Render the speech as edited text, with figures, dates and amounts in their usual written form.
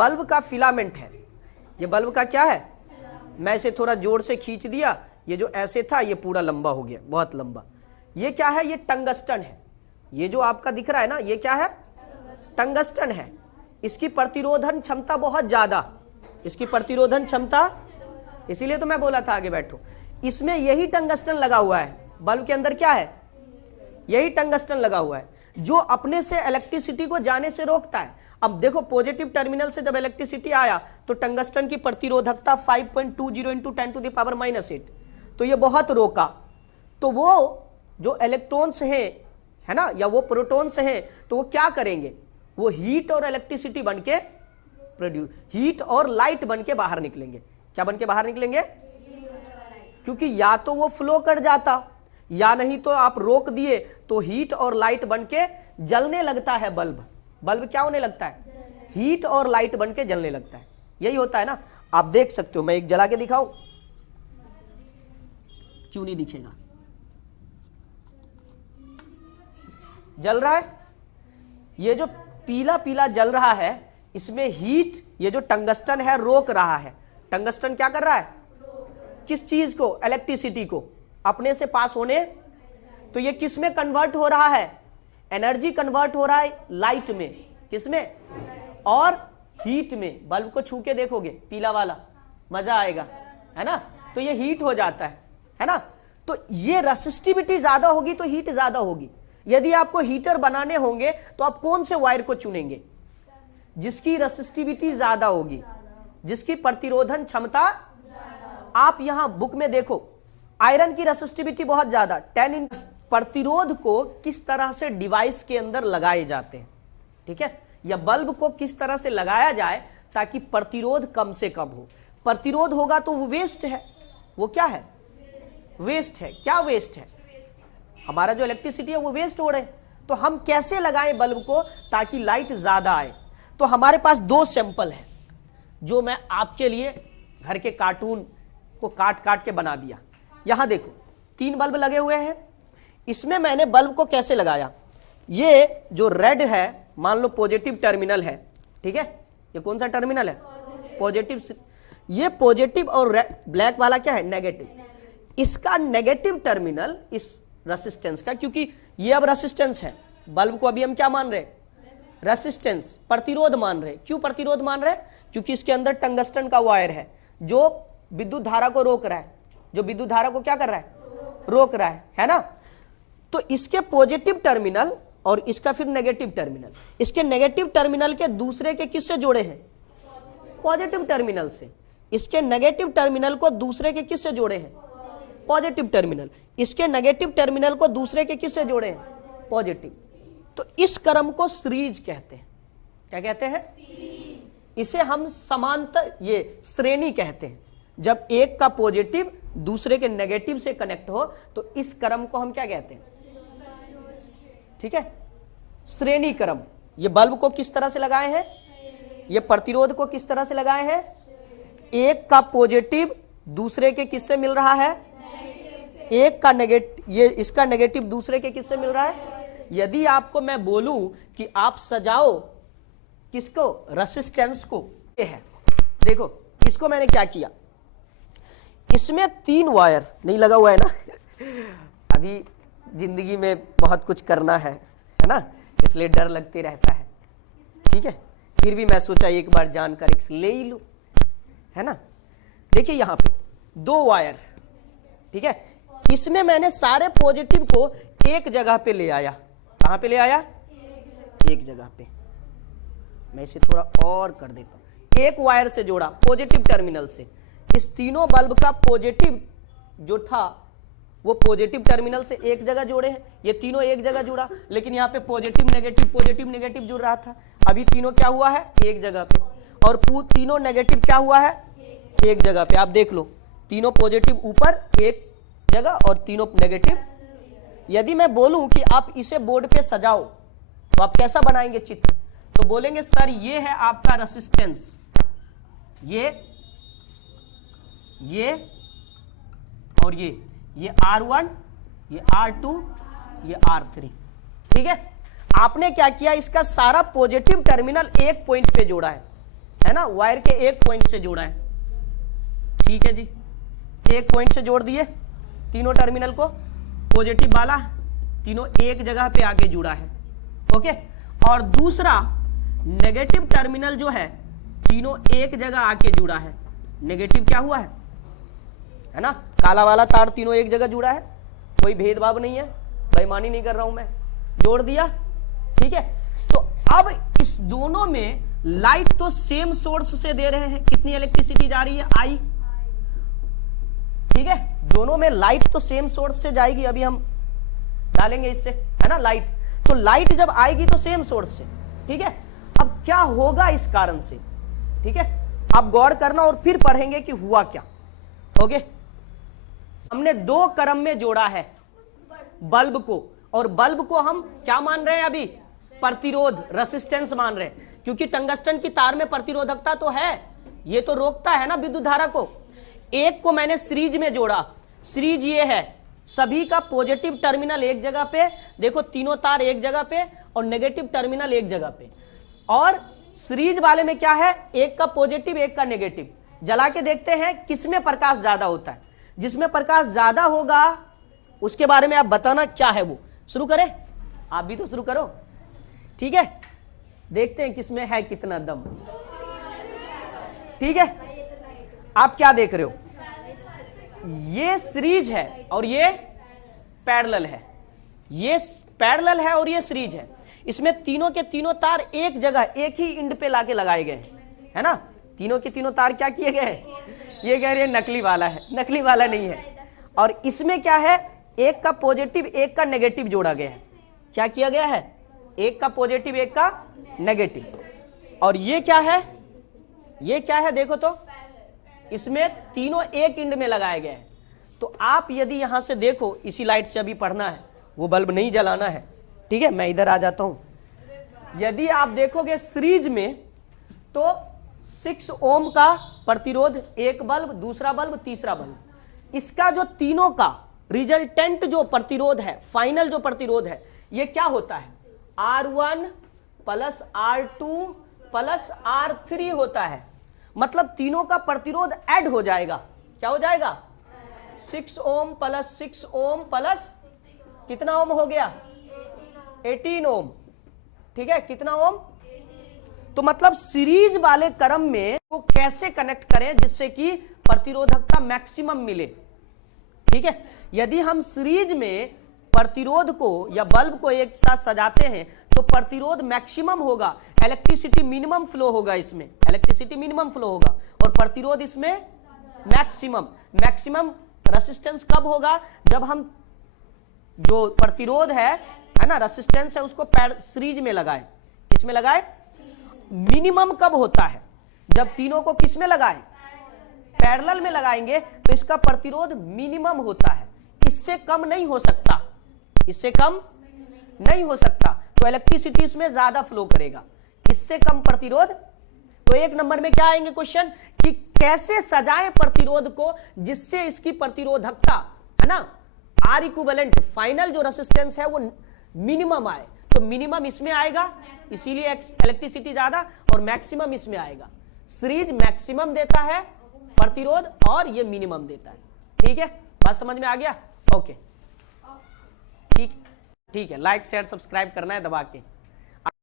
Bulb का filament है, ये बल्ब का क्या है, मैं इसे थोड़ा जोर से खींच दिया, ये जो ऐसे था ये पूरा लंबा हो गया, बहुत लंबा। ये क्या है, ये टंगस्टन है। ये जो आपका दिख रहा है ना, ये क्या है, टंगस्टन है। इसकी प्रतिरोधन क्षमता बहुत ज्यादा, इसकी प्रतिरोधन क्षमता, इसीलिए तो मैं बोला था आगे बैठो। इसमें यही टंगस्टन लगा हुआ है, बल्ब के अंदर क्या है, यही टंगस्टन लगा हुआ है, जो अपने से इलेक्ट्रिसिटी को जाने से रोकता है। अब देखो पॉजिटिव टर्मिनल से जब इलेक्ट्रिसिटी आया तो टंगस्टन की प्रतिरोधकता 5.20 × 10⁻⁻8, तो ये बहुत रोका। तो वो जो इलेक्ट्रॉन्स हैं, है ना, या वो प्रोटॉन्स हैं, तो वो क्या करेंगे, वो हीट और इलेक्ट्रिसिटी बन के प्रोड्यूस, हीट और लाइट बन के बाहर निकलेंगे। क्या बन के बाहर निकलेंगे, क्योंकि या तो वो फ्लो कर जाता, या नहीं तो आप रोक दिए तो हीट और लाइट बन के जलने लगता है बल्ब। बल्ब क्या होने लगता है, हीट और लाइट बन के जलने लगता है। यही होता है ना, आप देख सकते हो। मैं एक जला के दिखाऊं, क्यों नहीं दिखेगा, जल रहा है। ये जो पीला पीला जल रहा है, इसमें हीट, ये जो टंगस्टन है रोक रहा है। टंगस्टन क्या कर रहा है, किस चीज को, इलेक्ट्रिसिटी को अपने से पास होने। तो ये किस में कन्वर्ट हो रहा है, एनर्जी कन्वर्ट हो रहा है लाइट में, किसमें, और हीट में। बल्ब को छू के देखोगे पीला वाला, मजा आएगा, है ना। तो ये हीट हो जाता है ना। तो ये रेसिस्टिविटी ज्यादा होगी तो हीट ज्यादा होगी। यदि आपको हीटर बनाने होंगे तो आप कौन से वायर को चुनेंगे, जिसकी रेसिस्टिविटी ज्यादा होगी, जिसकी प्रतिरोधन क्षमता। आप यहां बुक में देखो, आयरन की रेसिस्टिविटी बहुत ज्यादा 10 प्रतिरोध को किस तरह से डिवाइस के अंदर लगाए जाते हैं, ठीक है, या बल्ब को किस तरह से लगाया जाए ताकि प्रतिरोध कम से कम हो। प्रतिरोध होगा तो वो वेस्ट है, वो क्या है, वेस्ट है। क्या वेस्ट है, हमारा जो इलेक्ट्रिसिटी है वो वेस्ट हो रहा है। तो हम कैसे लगाएं बल्ब को ताकि लाइट ज्यादा आए। तो हमारे पास 2 सैंपल है जो मैं आपके लिए घर के कार्टून को काट काट के बना दिया। यहां देखो 3 बल्ब लगे हुए हैं। इसमें मैंने बल्ब को कैसे लगाया, ये जो रेड है मान लो पॉजिटिव टर्मिनल है, ठीक है, ये कौन सा टर्मिनल है, पॉजिटिव। ये पॉजिटिव और ब्लैक वाला क्या है, नेगेटिव। इसका नेगेटिव टर्मिनल इस रेसिस्टेंस का, क्योंकि ये अब रेसिस्टेंस है, बल्ब को अभी हम क्या मान रहे हैं, रेसिस्टेंस, प्रतिरोध मान रहे। क्यों प्रतिरोध मान रहे, क्योंकि इसके अंदर टंगस्टन का वायर है जो विद्युत धारा को रोक रहा है, जो विद्युत धारा को क्या कर रहा है, रोक रहा है ना। तो इसके पॉजिटिव टर्मिनल और इसका फिर नेगेटिव टर्मिनल, इसके नेगेटिव टर्मिनल के दूसरे के किससे जोड़े हैं, पॉजिटिव टर्मिनल से। इसके नेगेटिव टर्मिनल को दूसरे के किससे जोड़े हैं, पॉजिटिव टर्मिनल। इसके नेगेटिव टर्मिनल को दूसरे के किससे जोड़े हैं, पॉजिटिव। तो इस क्रम को सीरीज कहते हैं। क्या कहते हैं, इसे हम समांतर, ये श्रेणी कहते हैं। जब एक का पॉजिटिव दूसरे के नेगेटिव से कनेक्ट हो तो इस क्रम को हम क्या कहते हैं, ठीक है, श्रेणी क्रम। ये बल्ब को किस तरह से लगाए हैं, ये प्रतिरोध को किस तरह से लगाए हैं, एक का पॉजिटिव दूसरे के किससे मिल रहा है, एक का नेगेटिव, ये इसका नेगेटिव दूसरे के किससे मिल रहा है। यदि आपको मैं बोलूं कि आप सजाओ किसको, रेसिस्टेंस को, ये है, देखो इसको मैंने क्या किया, इसमें 3 वायर नहीं लगा हुआ है ना अभी जिंदगी में बहुत कुछ करना है ना, इसलिए डर लगते रहता है, ठीक है। फिर भी मैं सोचा एक बार जानकर एक ले ही लूं, है ना। देखिए यहां पे 2 वायर, ठीक है, इसमें मैंने सारे पॉजिटिव को एक जगह पे ले आया। कहां पे ले आया, एक जगह पे। मैं इसे थोड़ा और कर देता हूं, एक वायर से जोड़ा पॉजिटिव टर्मिनल से। इस तीनों बल्ब का पॉजिटिव जो था वो पॉजिटिव टर्मिनल से एक जगह जोड़े हैं, ये तीनों एक जगह जुड़ा, लेकिन यहाँ पे पॉजिटिव नेगेटिव जुड़ रहा था। अभी तीनों क्या हुआ है, एक जगह पे, और तीनों नेगेटिव क्या हुआ है, एक जगह पे। आप देख लो, तीनों पॉजिटिव ऊपर एक जगह और तीनों नेगेटिव। यदि मैं बोलूं कि आप इसे बोर्ड पे सजाओ तो आप कैसा बनाएंगे चित्र, तो बोलेंगे सर ये है आपका रेसिस्टेंस, ये और ये R1, ये R2, ये R3, ठीक है। आपने क्या किया, इसका सारा पॉजिटिव टर्मिनल एक पॉइंट पे जोड़ा है है ना, वायर के एक पॉइंट से जोड़ा है। ठीक है जी, एक पॉइंट से जोड़ दिए तीनों टर्मिनल को, पॉजिटिव वाला तीनों एक जगह पे आके जुड़ा है। ओके, और दूसरा नेगेटिव टर्मिनल जो है तीनों एक जगह आके जुड़ा है। नेगेटिव क्या हुआ है ना, काला वाला तार तीनों एक जगह जुड़ा है, कोई भेदभाव नहीं है, बेईमानी नहीं कर रहा हूं मैं, जोड़ दिया। ठीक है, तो अब इस दोनों में लाइट तो सेम सोर्स से दे रहे हैं, कितनी इलेक्ट्रिसिटी जा रही है, आई। ठीक है, दोनों में लाइट तो सेम सोर्स से जाएगी, अभी हम डालेंगे इससे, है ना, लाइट। तो लाइट जब आएगी तो सेम सोर्स से। ठीक है, अब क्या होगा इस कारण से, ठीक है, आप गौर करना और फिर पढ़ेंगे कि हुआ क्या। ओके, हमने दो क्रम में जोड़ा है बल्ब को, और बल्ब को हम क्या मान रहे हैं अभी, प्रतिरोध, रेसिस्टेंस मान रहे हैं, क्योंकि टंगस्टन की तार में प्रतिरोधकता तो है, ये तो रोकता है ना विद्युत धारा को। एक को मैंने सीरीज में जोड़ा, सीरीज ये है, सभी का पॉजिटिव टर्मिनल एक जगह पे, देखो तीनों तार एक जगह पे और नेगेटिव टर्मिनल एक जगह पे, और सीरीज वाले में क्या है, एक का पॉजिटिव एक का नेगेटिव। जला के देखते हैं किसमें प्रकाश ज्यादा होता है, जिसमें प्रकाश ज्यादा होगा उसके बारे में आप बताना क्या है वो। शुरू करें, आप भी तो शुरू करो। ठीक है, देखते हैं किसमें है कितना दम। ठीक है, आप क्या देख रहे हो, ये सीरीज है और ये पैरेलल है, ये पैरेलल है और ये सीरीज है। इसमें तीनों के तीनों तार एक जगह एक ही इंड पे लाके लगाए गए हैं, है ना, तीनों के तीनों तार क्या किए गए हैं, ये कह रहे हैं नकली वाला है, नकली वाला नहीं है। और इसमें क्या है, एक का पॉजिटिव एक का नेगेटिव जोड़ा गया है। क्या किया गया है, एक का पॉजिटिव एक का नेगेटिव। और ये क्या है, ये क्या है, देखो तो इसमें तीनों एक इंड में लगाए गए हैं। तो आप यदि यहां से देखो, इसी लाइट से अभी पढ़ना है, वो बल्ब नहीं जलाना है। ठीक है, मैं इधर आ जाता हूं। यदि आप देखोगे सीरीज में तो 6 ओम का प्रतिरोध, एक बल्ब, दूसरा बल्ब, तीसरा बल्ब। इसका जो तीनों का रिजल्टेंट जो प्रतिरोध है, फाइनल जो प्रतिरोध है, ये क्या होता है, R1 plus R2 plus R3 होता है। मतलब तीनों का प्रतिरोध ऐड हो जाएगा, क्या हो जाएगा, 6 ओम प्लस 6 ओम प्लस कितना ओम हो गया, 18 ओम। ठीक है, कितना ओम, तो मतलब सीरीज वाले क्रम में वो कैसे कनेक्ट करें जिससे कि प्रतिरोधकता मैक्सिमम मिले। ठीक है, यदि हम सीरीज में प्रतिरोध को या बल्ब को एक साथ सजाते हैं तो प्रतिरोध मैक्सिमम होगा, इलेक्ट्रिसिटी मिनिमम फ्लो होगा, इसमें इलेक्ट्रिसिटी मिनिमम फ्लो होगा, और प्रतिरोध इसमें मैक्सिमम। मैक्सिमम रेसिस्टेंस कब होगा, जब हम जो प्रतिरोध है ना, रेसिस्टेंस है, उसको सीरीज में लगाए। किसमें लगाए, मिनिमम कब होता है, जब तीनों को किसमें लगाए, पैरेलल में लगाएंगे तो इसका प्रतिरोध मिनिमम होता है, इससे कम नहीं हो सकता, इससे कम नहीं हो सकता। तो इलेक्ट्रिसिटी इसमें ज्यादा फ्लो करेगा, इससे कम प्रतिरोध। तो एक नंबर में क्या आएंगे क्वेश्चन, कि कैसे सजाएं प्रतिरोध को जिससे इसकी प्रतिरोधकता, है ना, आर इक्विवेलेंट, फाइनल जो रेसिस्टेंस है वो मिनिमम आए। तो मिनिमम इसमें आएगा, इसीलिए इलेक्ट्रिसिटी ज्यादा, और मैक्सिमम इसमें आएगा। सीरीज मैक्सिमम देता है प्रतिरोध और ये मिनिमम देता है। ठीक है, बात समझ में आ गया। ओके, ठीक है, लाइक शेयर सब्सक्राइब करना है दबा के।